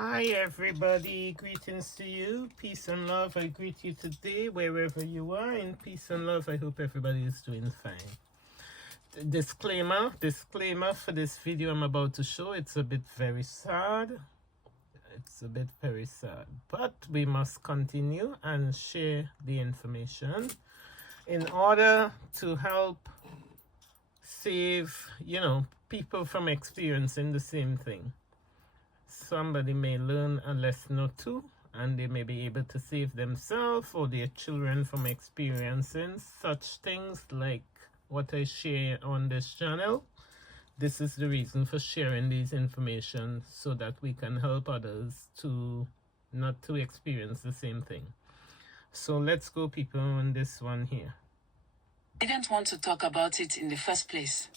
Hi everybody, greetings to you. Peace and love. I greet you today wherever you are. In peace and love, I hope everybody is doing fine. Disclaimer for this video I'm about to show. It's a bit very sad. But we must continue and share the information in order to help save, people from experiencing the same thing. Somebody may learn a lesson or two, and they may be able to save themselves or their children from experiencing such things like what I share on this channel. This is the reason for sharing these information, so that we can help others to not to experience the same thing. So let's go, people, on this one here. I didn't want to talk about it in the first place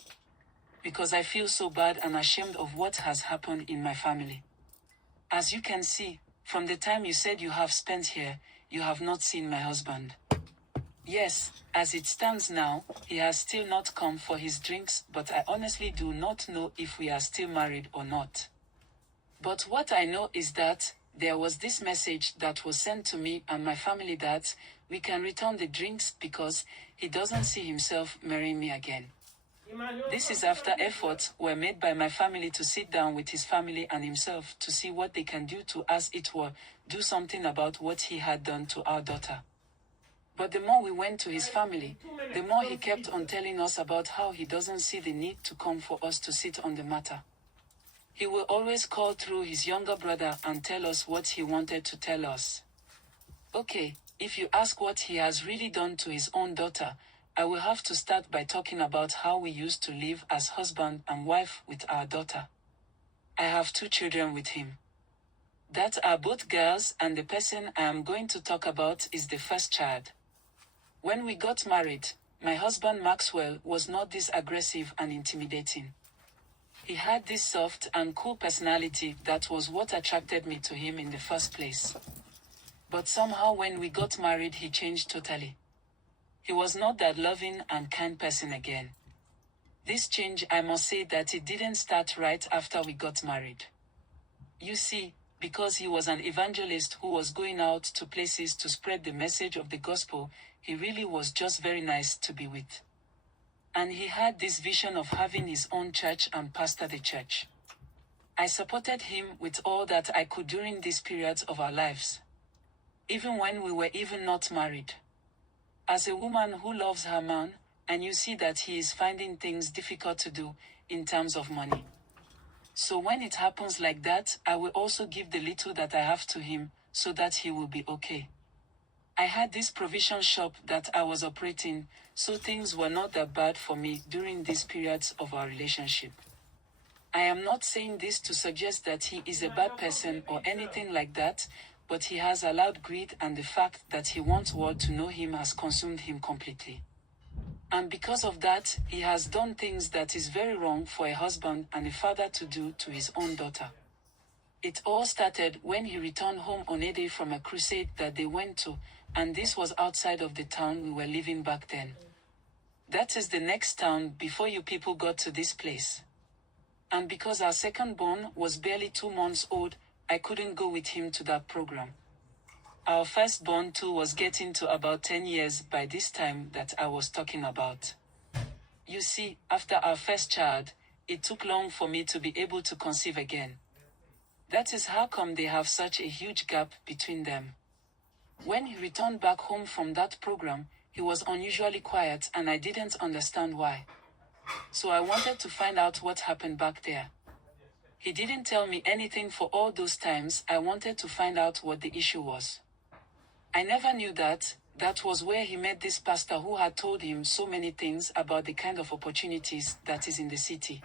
because I feel so bad and ashamed of what has happened in my family. As you can see, from the time you said you have spent here, you have not seen my husband. Yes, as it stands now, he has still not come for his drinks, but I honestly do not know if we are still married or not. But what I know is that there was this message that was sent to me and my family that we can return the drinks because he doesn't see himself marrying me again. This is after efforts were made by my family to sit down with his family and himself to see what they can do to, as it were, do something about what he had done to our daughter. But the more we went to his family, the more he kept on telling us about how he doesn't see the need to come for us to sit on the matter. He will always call through his younger brother and tell us what he wanted to tell us. Okay, if you ask what he has really done to his own daughter, I will have to start by talking about how we used to live as husband and wife with our daughter. I have 2 children with him. That are both girls, and the person I am going to talk about is the first child. When we got married, my husband Maxwell was not this aggressive and intimidating. He had this soft and cool personality that was what attracted me to him in the first place. But somehow when we got married, he changed totally. He was not that loving and kind person again. This change, I must say that it didn't start right after we got married. You see, because he was an evangelist who was going out to places to spread the message of the gospel, he really was just very nice to be with. And he had this vision of having his own church and pastor the church. I supported him with all that I could during these periods of our lives, even when we were even not married. As a woman who loves her man, and you see that he is finding things difficult to do in terms of money. So when it happens like that, I will also give the little that I have to him, so that he will be okay. I had this provision shop that I was operating, so things were not that bad for me during these periods of our relationship. I am not saying this to suggest that he is a bad person or anything like that, but he has allowed greed, and the fact that he wants world to know him has consumed him completely. And because of that, he has done things that is very wrong for a husband and a father to do to his own daughter. It all started when he returned home on a day from a crusade that they went to, and this was outside of the town we were living back then. That is the next town before you people got to this place. And because our second born was barely 2 months old, I couldn't go with him to that program. Our firstborn too was getting to about 10 years by this time that I was talking about. You see, after our first child, it took long for me to be able to conceive again. That is how come they have such a huge gap between them. When he returned back home from that program, he was unusually quiet, and I didn't understand why. So I wanted to find out what happened back there. He didn't tell me anything for all those times. I wanted to find out what the issue was. I never knew that was where he met this pastor who had told him so many things about the kind of opportunities that is in the city.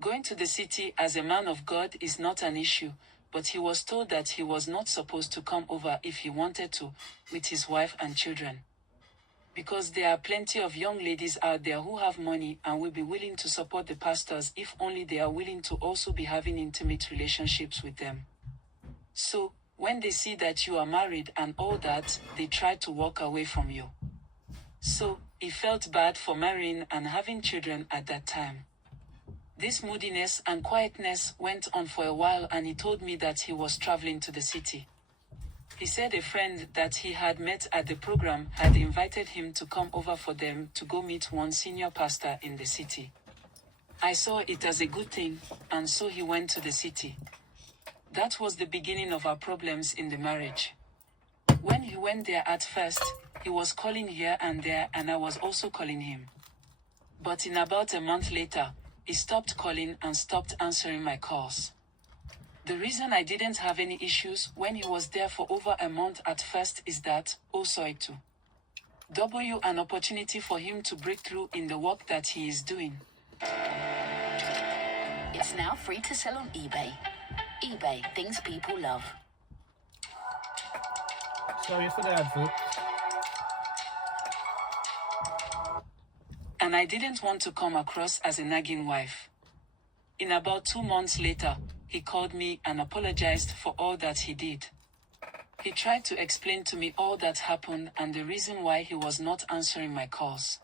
Going to the city as a man of God is not an issue, but he was told that he was not supposed to come over if he wanted to, with his wife and children. Because there are plenty of young ladies out there who have money and will be willing to support the pastors if only they are willing to also be having intimate relationships with them. So, when they see that you are married and all that, they try to walk away from you. So, he felt bad for marrying and having children at that time. This moodiness and quietness went on for a while, and he told me that he was traveling to the city. He said a friend that he had met at the program had invited him to come over for them to go meet one senior pastor in the city. I saw it as a good thing, and so he went to the city. That was the beginning of our problems in the marriage. When he went there at first, he was calling here and there, and I was also calling him. But in about a month later, he stopped calling and stopped answering my calls. The reason I didn't have any issues when he was there for over a month at first is that, an opportunity for him to break through in the work that he is doing. It's now free to sell on eBay. eBay, things people love. Sorry for that, folks. And I didn't want to come across as a nagging wife. In about 2 months later, he called me and apologized for all that he did. He tried to explain to me all that happened and the reason why he was not answering my calls.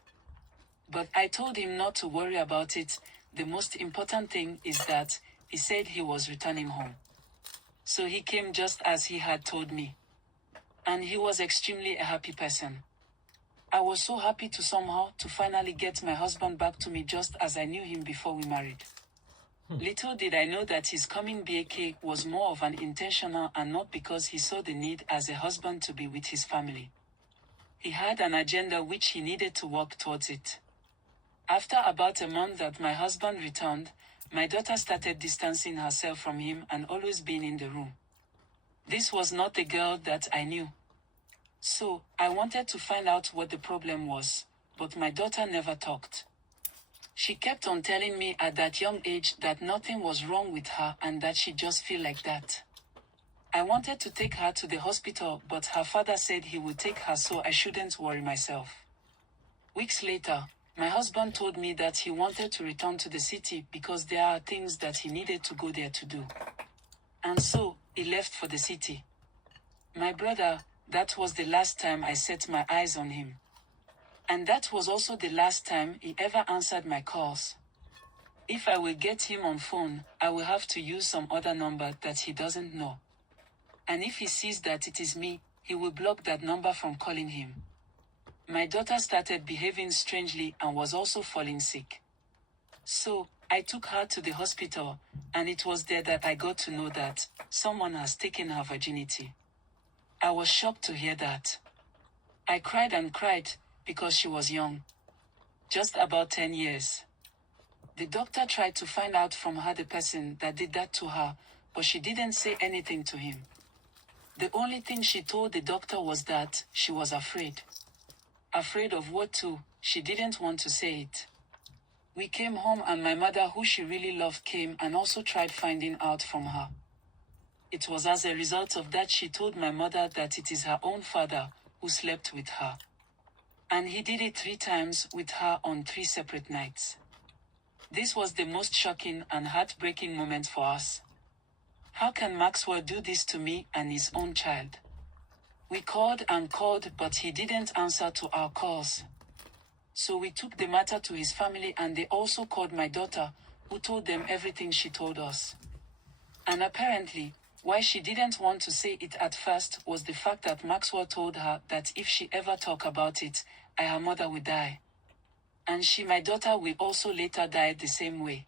But I told him not to worry about it. The most important thing is that he said he was returning home. So he came just as he had told me. And he was extremely a happy person. I was so happy to finally get my husband back to me just as I knew him before we married. Little did I know that his coming back was more of an intentional and not because he saw the need as a husband to be with his family. He had an agenda which he needed to work towards it. After about a month that my husband returned, my daughter started distancing herself from him and always being in the room. This was not the girl that I knew. So, I wanted to find out what the problem was, but my daughter never talked. She kept on telling me at that young age that nothing was wrong with her and that she just feel like that. I wanted to take her to the hospital, but her father said he would take her so I shouldn't worry myself. Weeks later, my husband told me that he wanted to return to the city because there are things that he needed to go there to do. And so, he left for the city. My brother, that was the last time I set my eyes on him. And that was also the last time he ever answered my calls. If I will get him on phone, I will have to use some other number that he doesn't know. And if he sees that it is me, he will block that number from calling him. My daughter started behaving strangely and was also falling sick. So, I took her to the hospital, and it was there that I got to know that someone has taken her virginity. I was shocked to hear that. I cried and cried, because she was young. Just about 10 years. The doctor tried to find out from her the person that did that to her, but she didn't say anything to him. The only thing she told the doctor was that she was afraid. Afraid of what too? She didn't want to say it. We came home and my mother, who she really loved, came and also tried finding out from her. It was as a result of that she told my mother that it is her own father who slept with her. And he did it 3 times with her on 3 separate nights. This was the most shocking and heartbreaking moment for us. How can Maxwell do this to me and his own child? We called and called, but he didn't answer to our calls. So we took the matter to his family and they also called my daughter, who told them everything she told us. And apparently, why she didn't want to say it at first was the fact that Maxwell told her that if she ever talk about it, her mother would die. And my daughter, will also later die the same way.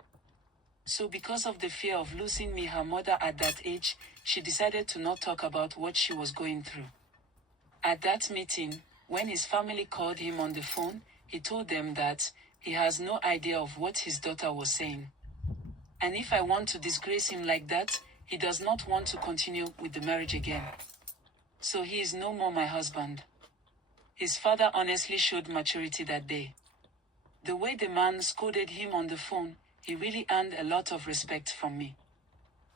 So because of the fear of losing me, her mother at that age, she decided to not talk about what she was going through. At that meeting, when his family called him on the phone, he told them that he has no idea of what his daughter was saying. And if I want to disgrace him like that, he does not want to continue with the marriage again. So he is no more my husband. His father honestly showed maturity that day. The way the man scolded him on the phone, he really earned a lot of respect from me.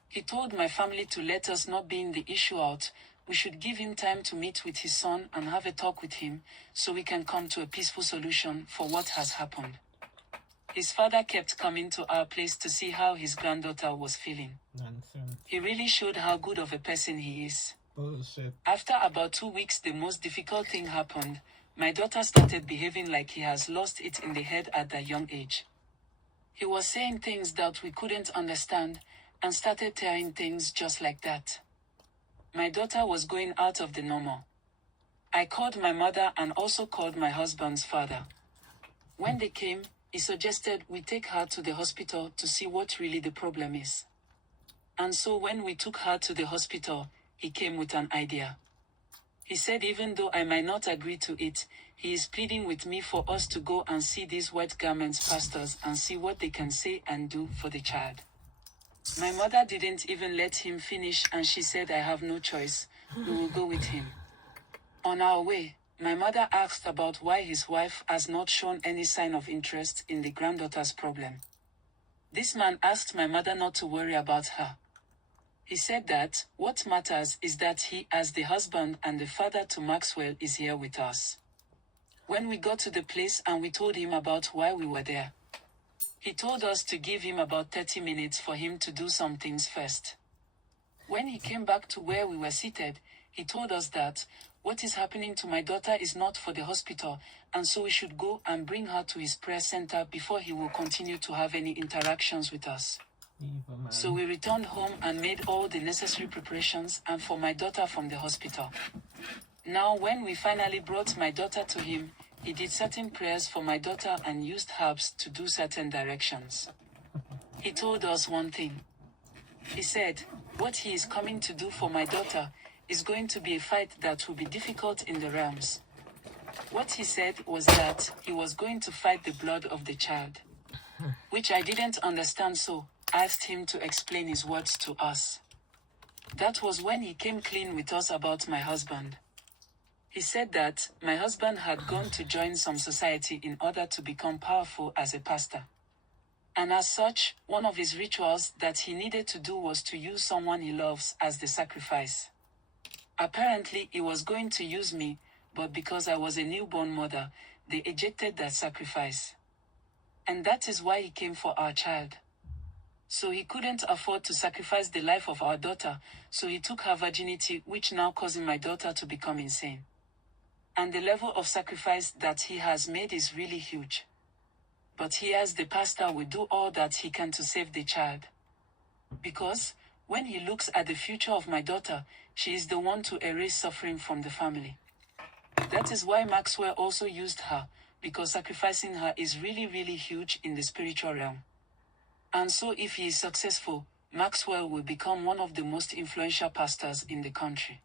He told my family to let us not being the issue out. We should give him time to meet with his son and have a talk with him so we can come to a peaceful solution for what has happened. His father kept coming to our place to see how his granddaughter was feeling. Nonsense. He really showed how good of a person he is. Bullshit. After about 2 weeks, the most difficult thing happened. My daughter started behaving like he has lost it in the head at that young age. He was saying things that we couldn't understand and started tearing things just like that. My daughter was going out of the normal. I called my mother and also called my husband's father. When they came, he suggested we take her to the hospital to see what really the problem is. And so when we took her to the hospital, he came with an idea. He said even though I might not agree to it, he is pleading with me for us to go and see these white garments pastors and see what they can say and do for the child. My mother didn't even let him finish and she said I have no choice, we will go with him. On our way, my mother asked about why his wife has not shown any sign of interest in the granddaughter's problem. This man asked my mother not to worry about her. He said that what matters is that he, as the husband and the father to Maxwell, is here with us. When we got to the place and we told him about why we were there, he told us to give him about 30 minutes for him to do some things first. When he came back to where we were seated, he told us that what is happening to my daughter is not for the hospital, and so we should go and bring her to his prayer center before he will continue to have any interactions with us. So we returned home and made all the necessary preparations and for my daughter from the hospital. Now when we finally brought my daughter to him, he did certain prayers for my daughter and used herbs to do certain directions. He told us one thing. He said, what he is coming to do for my daughter is going to be a fight that will be difficult in the realms. What he said was that he was going to fight the blood of the child, which I didn't understand, so I asked him to explain his words to us. That was when he came clean with us about my husband. He said that my husband had gone to join some society in order to become powerful as a pastor. And as such, one of his rituals that he needed to do was to use someone he loves as the sacrifice. Apparently, he was going to use me, but because I was a newborn mother, they ejected that sacrifice. And that is why he came for our child. So he couldn't afford to sacrifice the life of our daughter, so he took her virginity, which now causing my daughter to become insane. And the level of sacrifice that he has made is really huge. But he, as the pastor, will do all that he can to save the child. Because when he looks at the future of my daughter, she is the one to erase suffering from the family. That is why Maxwell also used her, because sacrificing her is really, really huge in the spiritual realm. And so if he is successful, Maxwell will become one of the most influential pastors in the country.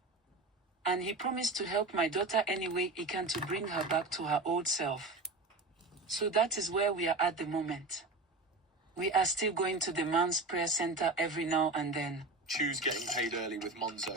And he promised to help my daughter any way he can to bring her back to her old self. So that is where we are at the moment. We are still going to the man's prayer center every now and then. Choose getting paid early with Monzo.